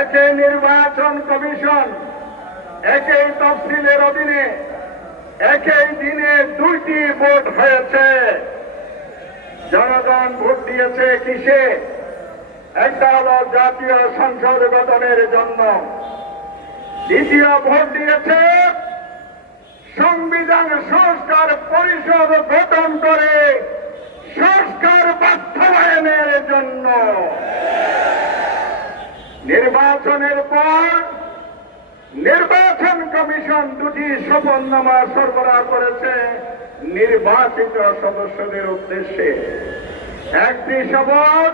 একই নির্বাচন কমিশন একই তফসিলের অধীনে একই দিনে দুইটি ভোট হয়েছে। জনগণ ভোট দিয়েছে কিসে? একটা হলো জাতীয় সংসদ গঠনের জন্য, দ্বিতীয় ভোট দিয়েছে সংবিধান সংস্কার পরিষদ গঠন করে সংস্কার বাস্তবায়নের জন্য। নির্বাচনের পর নির্বাচন কমিশন দুটি শপথনামা সরবরাহ করেছে নির্বাচিত সদস্যদের উদ্দেশ্যে। একটি শপথ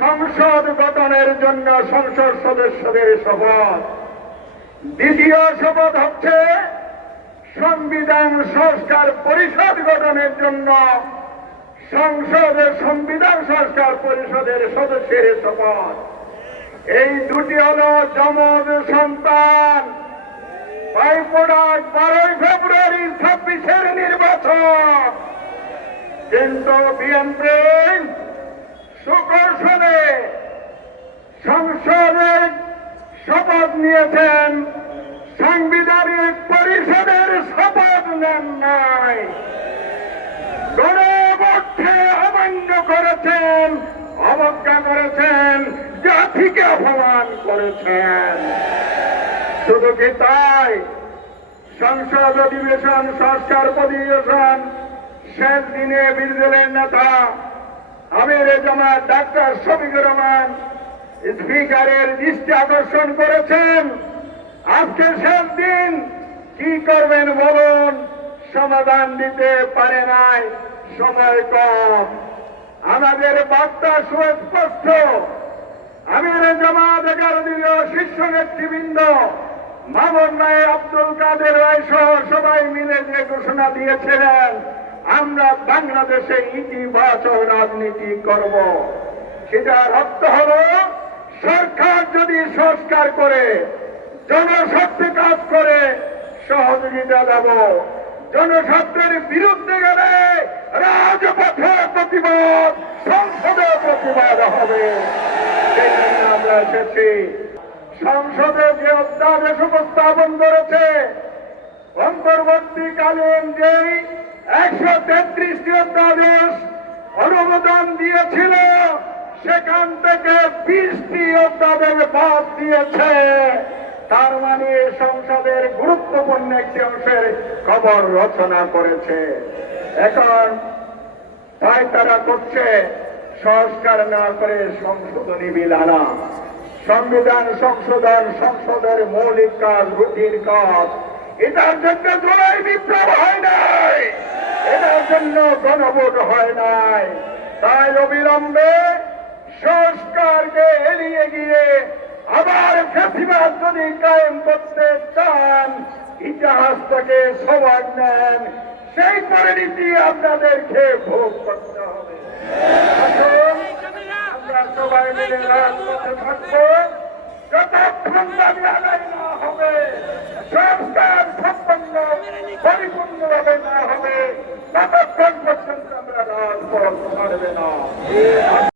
সংসদ গঠনের জন্য সংসদ সদস্যদের শপথ, দ্বিতীয় শপথ হচ্ছে সংবিধান সংস্কার পরিষদ গঠনের জন্য সংসদের সংবিধান সংস্কার পরিষদের সদস্যের শপথ। এই দুটি হলো যমজ সন্তান। ভাইফোঁটার 12 ফেব্রুয়ারি 26-এর নির্বাচন, কিন্তু বিএনপি সুকৌশলে সংসদের শপথ নিয়েছেন, সাংবিধানিক পরিষদের শপথ নেন নাই। গণভোটে অমান্য করেছেন, অবজ্ঞা করেছেন, জাতিকে অপমান করেছেন। শুধু কি তাই, সংসদ অধিবেশন সংস্কার অধিবেশন শেষ দিনে বিরোধী দলের নেতা আমির জামাত ডাক্তার শফিকুর রহমান স্পিকারের দৃষ্টি আকর্ষণ করেছেন। আজকে শেষ দিন, কি করবেন বলুন? সমাধান দিতে পারে নাই, সময় কম। আমাদের বার্তা সুস্পষ্ট। আমির জামাত 11 দলীয় শীর্ষ নেতৃবৃন্দ মামুন রায়, আব্দুল কাদের রায় সহ সবাই মিলে যে ঘোষণা দিয়েছিলেন, আমরা বাংলাদেশে ইতিবাচক রাজনীতি করব, সেটার অর্থ হল সরকার যদি সংস্কার করে, জনস্বার্থে কাজ করে, সহযোগিতা দেব। জনস্বার্থের বিরুদ্ধে গেলে রাজপথে প্রতিবাদ, সংসদে প্রতিবাদ হবে। সেই জন্য আমরা এসেছি। সংসদে যে অধ্যাদেশ উপস্থাপন করেছে, অন্তর্বর্তীকালীন যেই 133টি অধ্যাদেশ অনুমোদন দিয়েছিল, সেখান থেকে 20টি অধ্যাদেশ বাদ দিয়েছে। তার মানে সংসদের গুরুত্বপূর্ণ একটি অংশের খবর রচনা করেছে। এখন তাই তারা করছে সংস্কার না করে সংশোধনী বিল আনা। সংবিধান সংশোধন সংসদের মৌলিক কাজ, রুটিন কাজ। এটার জন্য জুলাই বিপ্লব হয় নাই, এটার জন্য গণভোট হয় নাই। তাই অবিলম্বে সংস্কারকে এড়িয়ে গিয়ে আবার ফ্যাসিবাদ যদি কায়েম করতে চান, ইতিহাস থেকে সবাক নেন, সেই পরিণতি আপনাদেরকে ভোগ করতে হবে। আমরা সবাই মিলে রাজপথে থাকবো, যতক্ষণ দাবি আদায় না হবে, সংস্কার সম্পন্ন পরিপূর্ণভাবে না হবে, ততক্ষণ পর্যন্ত আমরা রাজপথ ছাড়বে না।